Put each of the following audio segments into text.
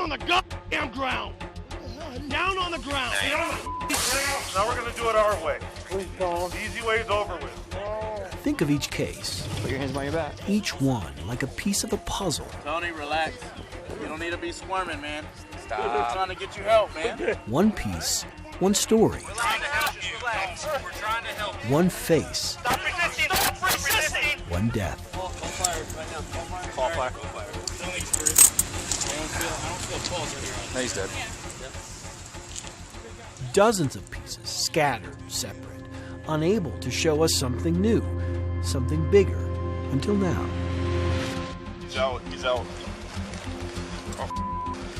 on the goddamn ground. Down on the ground. Now we're gonna do it our way. Please don't. The easy way is over with. Think of each case. Put your hands behind your back. Each one like a piece of a puzzle. Tony, relax. You don't need to be squirming, man. Stop. I'm trying to get you help, man. One piece, one story. We're trying to help you. Relax. We're trying to help you. One face. Stop resisting. Stop resisting. One death. Call fire right now. Call fire. Call fire. I don't feel pulse right here. No, he's dead. Dozens of pieces scattered, separate, unable to show us something new, something bigger, until now. He's out. He's out. Oh.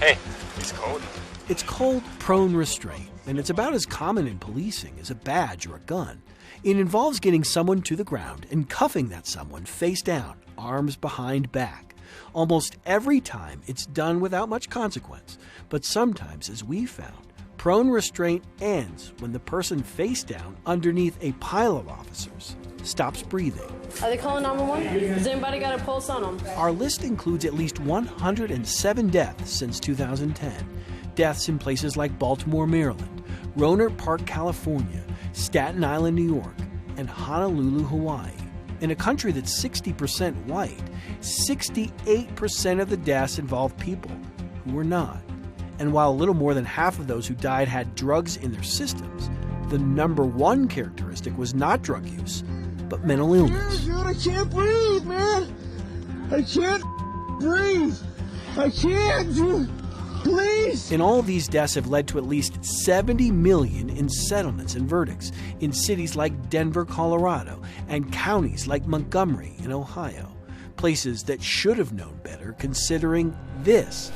Hey, he's cold. It's called prone restraint, and it's about as common in policing as a badge or a gun. It involves getting someone to the ground and cuffing that someone face down, arms behind back. Almost every time it's done without much consequence, but sometimes, as we found, prone restraint ends when the person face down underneath a pile of officers stops breathing. Are they calling 911? Has anybody got a pulse on them? Our list includes at least 107 deaths since 2010. Deaths in places like Baltimore, Maryland, Rohnert Park, California, Staten Island, New York, and Honolulu, Hawaii. In a country that's 60% white, 68% of the deaths involve people who were not. And while a little more than half of those who died had drugs in their systems, the number one characteristic was not drug use, but mental illness. I can't breathe, man. I can't breathe. I can't, dude. Please. And all these deaths have led to at least 70 million in settlements and verdicts in cities like Denver, Colorado, and counties like Montgomery in Ohio. Places that should have known better considering this.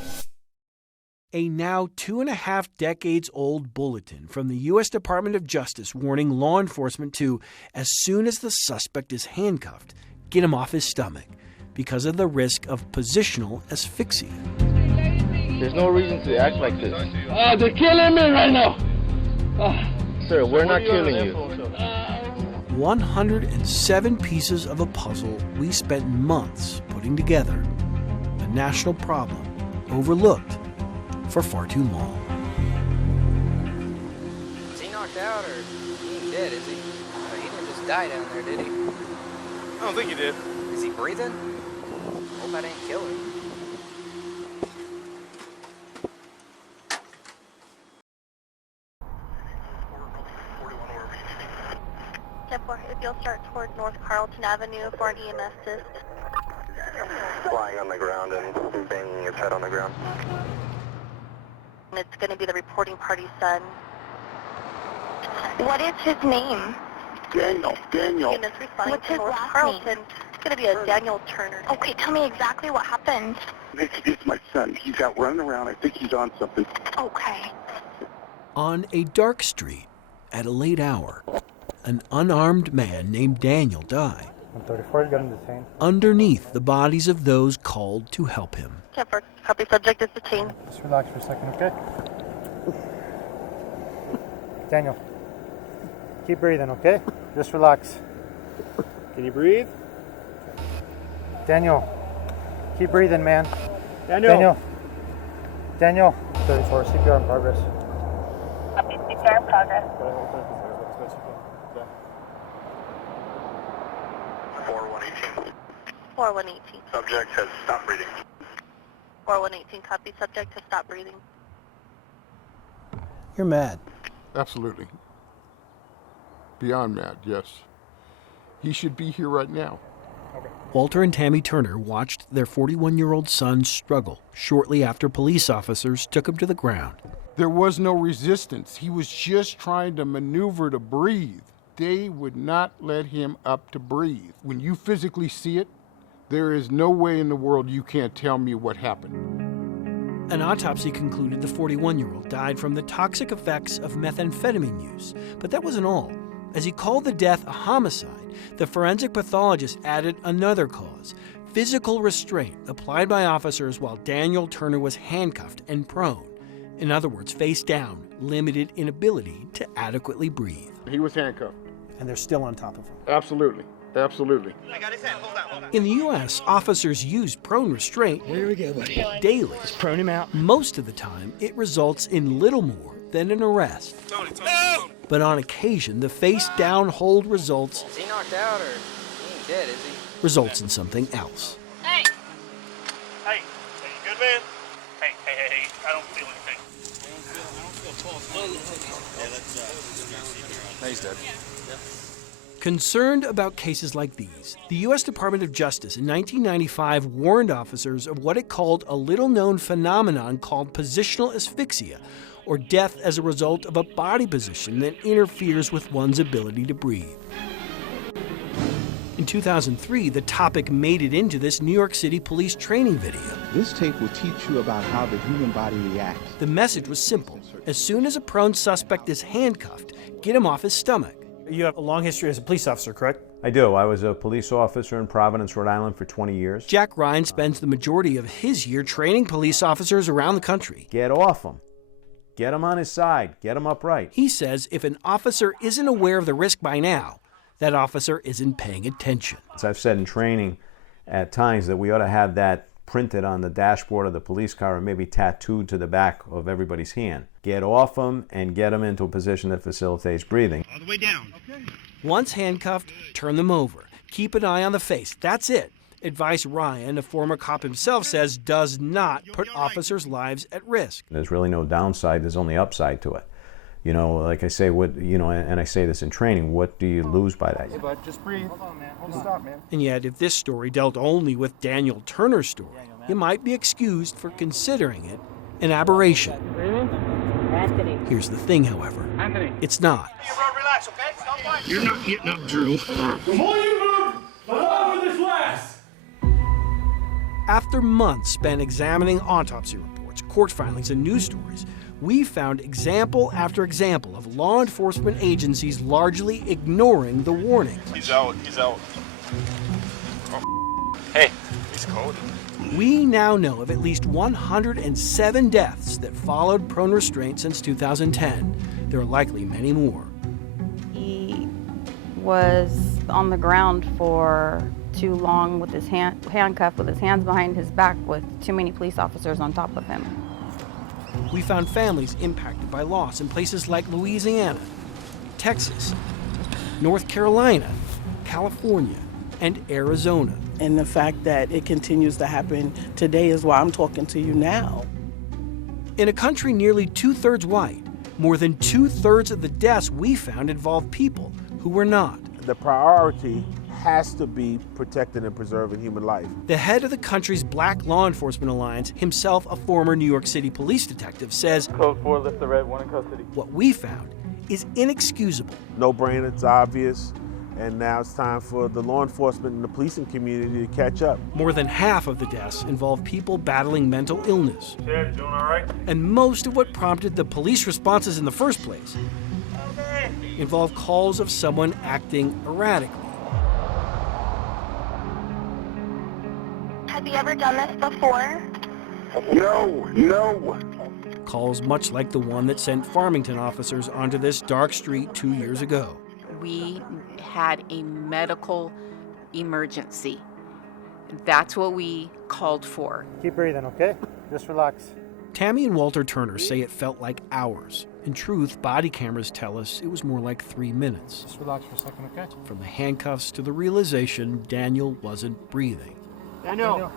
A now 2.5 decades old bulletin from the U.S. Department of Justice warning law enforcement to, as soon as the suspect is handcuffed, get him off his stomach because of the risk of positional asphyxia. There's no reason to act like this. They're killing me right now. Sir, we're not killing you. 107 pieces of a puzzle we spent months putting together. A national problem overlooked for far too long. Is he knocked out or he ain't dead, is he? He didn't just die down there, did he? I don't think he did. Is he breathing? Hope I didn't kill him. If you'll start toward North Carlton Avenue for an EMS assist. Lying on the ground and banging his head on the ground. It's going to be the reporting party's son. What is his name? Daniel. Units responding What's to his North last Carlton. name? It's going to be a Daniel Turner. Okay, tell me exactly what happened. It's my son. He's out running around. I think he's on something. Okay. On a dark street, at a late hour, an unarmed man named Daniel died. 134 got him detained. Underneath the bodies of those called to help him. Temper. Copy, subject is detained. Just relax for a second, okay? Daniel, keep breathing, okay? Just relax. Can you breathe? Daniel, keep breathing, man. Daniel. 34, CPR in progress. Copy, CPR in progress. 4118. 4118. Subject has stopped breathing. 4118, copy, subject has stopped breathing. You're mad. Absolutely. Beyond mad, yes. He should be here right now. Walter and Tammy Turner watched their 41-year-old son struggle shortly after police officers took him to the ground. There was no resistance. He was just trying to maneuver to breathe. They would not let him up to breathe. When you physically see it, there is no way in the world you can't tell me what happened. An autopsy concluded the 41-year-old died from the toxic effects of methamphetamine use. But that wasn't all. As he called the death a homicide, the forensic pathologist added another cause, physical restraint applied by officers while Daniel Turner was handcuffed and prone. In other words, face down, limited inability to adequately breathe. He was handcuffed. And they're still on top of him. Absolutely. Absolutely. In the U.S., officers use prone restraint daily. Just prone him out. Most of the time, it results in little more than an arrest. But on occasion, the face-down hold results Is he knocked out or he ain't dead, is he? results in something else. Hey, you good, man? Hey, I don't feel anything. He's dead. Concerned about cases like these, the U.S. Department of Justice in 1995 warned officers of what it called a little-known phenomenon called positional asphyxia, or death as a result of a body position that interferes with one's ability to breathe. In 2003, the topic made it into this New York City police training video. This tape will teach you about how the human body reacts. The message was simple. As soon as a prone suspect is handcuffed, get him off his stomach. You have a long history as a police officer, correct? I do. I was a police officer in Providence, Rhode Island for 20 years. Jack Ryan spends the majority of his year training police officers around the country. Get off him. Get him on his side. Get him upright. He says if an officer isn't aware of the risk by now, that officer isn't paying attention. As I've said in training at times that we ought to have that printed on the dashboard of the police car and maybe tattooed to the back of everybody's hand. Get off them and get them into a position that facilitates breathing. All the way down. Okay. Once handcuffed, turn them over. Keep an eye on the face. That's it. Advice Ryan, a former cop himself, says does not put officers' lives at risk. There's really no downside. There's only upside to it. You know, like I say, and I say this in training, what do you lose by that? Hey, bud, just breathe. Hold on, man. Hold stop, man. And yet, if this story dealt only with Daniel Turner's story, you might be excused for considering it an aberration. Anthony. Here's the thing, however. Anthony. It's not. Relax, okay? You're not getting up, Drew. The more you move, the longer this lasts. After months spent examining autopsy reports, court filings, and news stories, we found example after example of law enforcement agencies largely ignoring the warnings. He's out. Oh. Hey, he's cold. We now know of at least 107 deaths that followed prone restraint since 2010. There are likely many more. He was on the ground for too long with his handcuffed with his hands behind his back with too many police officers on top of him. We found families impacted by loss in places like Louisiana, Texas, North Carolina, California, and Arizona. And the fact that it continues to happen today is why I'm talking to you now. In a country nearly 2/3 white, more than 2/3 of the deaths we found involved people who were not. The priority has to be protecting and preserving human life. The head of the country's Black Law Enforcement Alliance, himself a former New York City police detective, says, Code 4, lift the red, 1 in custody. What we found is inexcusable. No brainer, it's obvious, and now it's time for the law enforcement and the policing community to catch up. More than half of the deaths involve people battling mental illness. Chad, you doing all right? And most of what prompted the police responses in the first place involve calls of someone acting erratically. Have you ever done this before? No. Calls much like the one that sent Farmington officers onto this dark street 2 years ago. We had a medical emergency. That's what we called for. Keep breathing, okay? Just relax. Tammy and Walter Turner say it felt like hours. In truth, body cameras tell us it was more like 3 minutes. Just relax for a second, okay? From the handcuffs to the realization Daniel wasn't breathing. Daniel.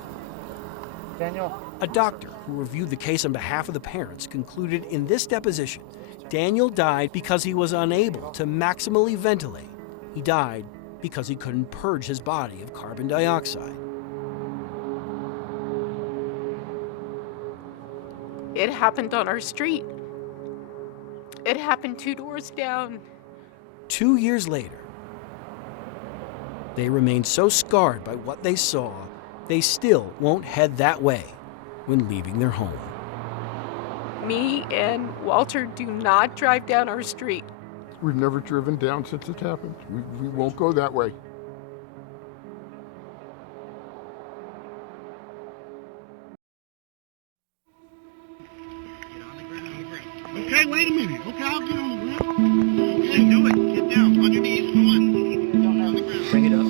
A doctor who reviewed the case on behalf of the parents concluded in this deposition Daniel died because he was unable to maximally ventilate. He died because he couldn't purge his body of carbon dioxide. It happened on our street. It happened 2 doors down. 2 years later, they remain so scarred by what they saw, they still won't head that way when leaving their home. Me and Walter do not drive down our street. We've never driven down since it happened. We won't go that way. Okay, wait a minute. Okay, I'll get on the ground. Okay, do it. Get down. On your knees. Come on. On the ground. Bring it up.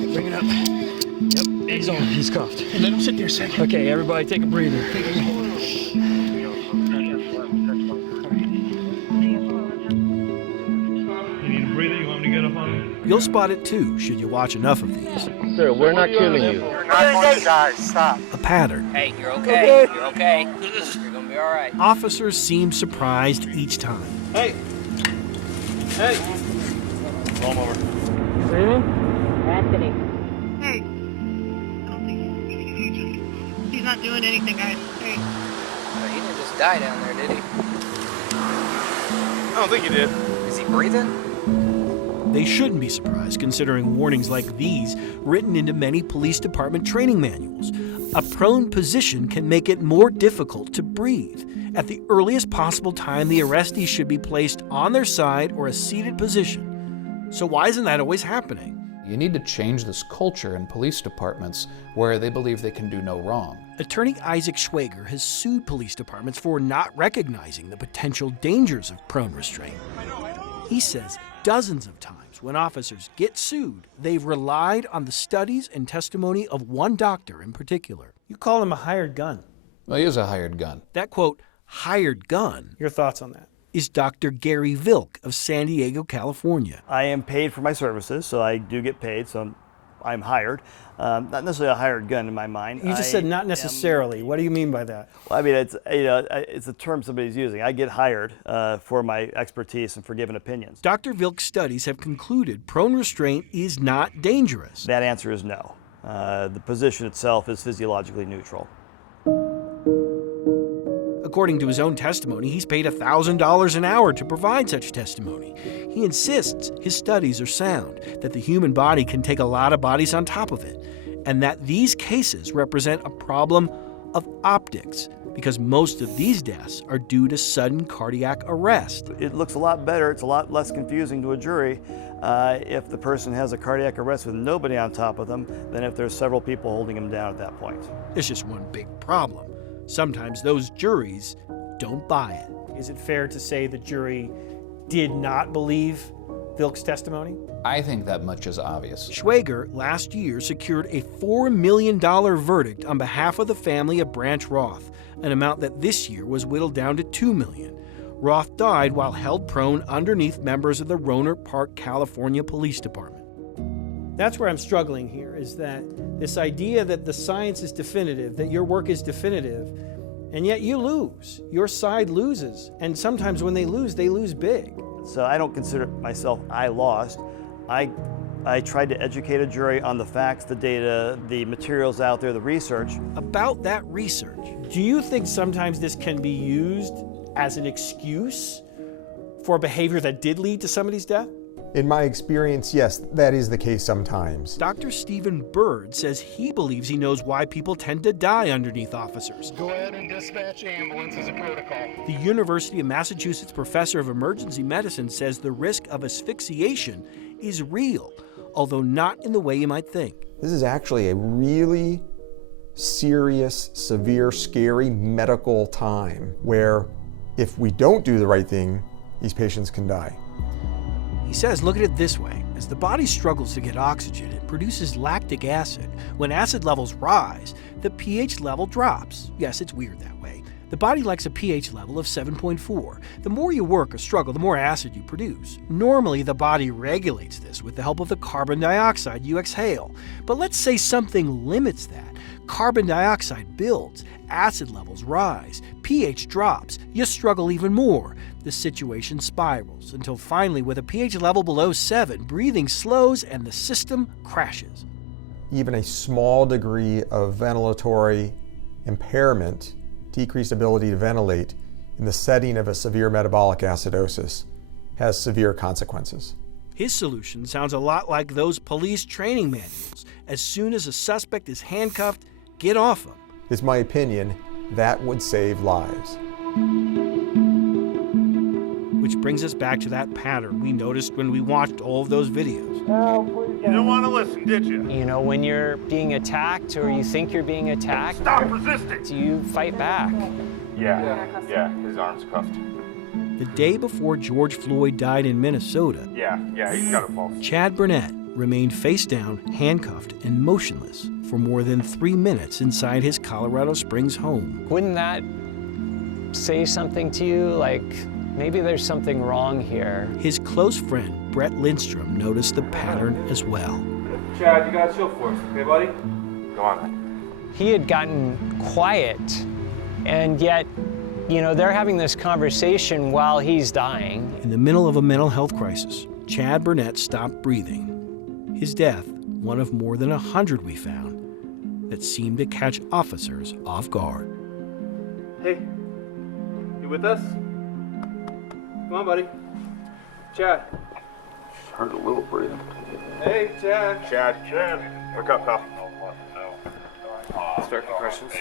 He's on. He's cuffed. Hey, let him sit there a second. Okay, everybody take a breather. You'll spot it too, should you watch enough of these. Sir, we're not killing you. We're not going to die. Stop. A pattern. Hey, you're okay. You're okay. You're gonna be all right. Officers seem surprised each time. Hey. Hey. Roll him over. Anthony. Hey. I don't think he's not doing anything, guys. Hey. He didn't just die down there, did he? I don't think he did. Is he breathing? They shouldn't be surprised, considering warnings like these written into many police department training manuals. A prone position can make it more difficult to breathe. At the earliest possible time, the arrestee should be placed on their side or a seated position. So why isn't that always happening? You need to change this culture in police departments where they believe they can do no wrong. Attorney Isaac Schwager has sued police departments for not recognizing the potential dangers of prone restraint. He says dozens of times when officers get sued, they've relied on the studies and testimony of one doctor in particular. You call him a hired gun. Well, he is a hired gun. That quote, hired gun, Your thoughts on that? is Dr. Gary Vilk of San Diego, California. I am paid for my services, so I do get paid, so I'm hired. Not necessarily a hired gun in my mind. You just said not necessarily. What do you mean by that? Well, I mean, it's a term somebody's using. I get hired for my expertise and for giving opinions. Dr. Vilk's studies have concluded prone restraint is not dangerous. That answer is no. The position itself is physiologically neutral. According to his own testimony, he's paid $1,000 an hour to provide such testimony. He insists his studies are sound, that the human body can take a lot of bodies on top of it, and that these cases represent a problem of optics, because most of these deaths are due to sudden cardiac arrest. It looks a lot better, it's a lot less confusing to a jury if the person has a cardiac arrest with nobody on top of them than if there's several people holding him down at that point. There's just one big problem. Sometimes those juries don't buy it. Is it fair to say the jury did not believe Vilk's testimony? I think that much is obvious. Schwager last year secured a $4 million verdict on behalf of the family of Branch Roth, an amount that this year was whittled down to $2 million. Roth died while held prone underneath members of the Rohnert Park, California Police Department. That's where I'm struggling here, is that this idea that the science is definitive, that your work is definitive, and yet you lose. Your side loses. And sometimes when they lose big. So I don't consider myself I lost. I tried to educate a jury on the facts, the data, the materials out there, the research. About that research, do you think sometimes this can be used as an excuse for behavior that did lead to somebody's death? In my experience, yes, that is the case sometimes. Dr. Stephen Bird says he believes he knows why people tend to die underneath officers. Go ahead and dispatch ambulance as a protocol. The University of Massachusetts professor of emergency medicine says the risk of asphyxiation is real, although not in the way you might think. This is actually a really serious, severe, scary medical time where if we don't do the right thing, these patients can die. He says, look at it this way. As the body struggles to get oxygen, it produces lactic acid. When acid levels rise, the pH level drops. Yes, it's weird that way. The body likes a pH level of 7.4. The more you work or struggle, the more acid you produce. Normally, the body regulates this with the help of the carbon dioxide you exhale. But let's say something limits that. Carbon dioxide builds, acid levels rise, pH drops, you struggle even more. The situation spirals until finally, with a pH level below 7, breathing slows and the system crashes. Even a small degree of ventilatory impairment, decreased ability to ventilate in the setting of a severe metabolic acidosis, has severe consequences. His solution sounds a lot like those police training manuals. As soon as a suspect is handcuffed, get off him. It's my opinion that would save lives. Which brings us back to that pattern we noticed when we watched all of those videos. You didn't want to listen, did you? You know, when you're being attacked or you think you're being attacked, stop resisting. Do you fight back? Yeah, his arm's cuffed. The day before George Floyd died in Minnesota, Yeah, he's got a pulse. Chad Burnett remained face down, handcuffed, and motionless for more than 3 minutes inside his Colorado Springs home. Wouldn't that say something to you? Like, maybe there's something wrong here. His close friend, Brett Lindstrom, noticed the pattern as well. Chad, you gotta chill for us, okay, buddy? Go on. He had gotten quiet, and yet, you know, they're having this conversation while he's dying. In the middle of a mental health crisis, Chad Burnett stopped breathing. His death, one of more than 100 we found, that seemed to catch officers off guard. Hey, you with us? Come on, buddy. Chad. Heard a little breathing. Hey, Chad. Chad. Wake up, pal. Start compressions.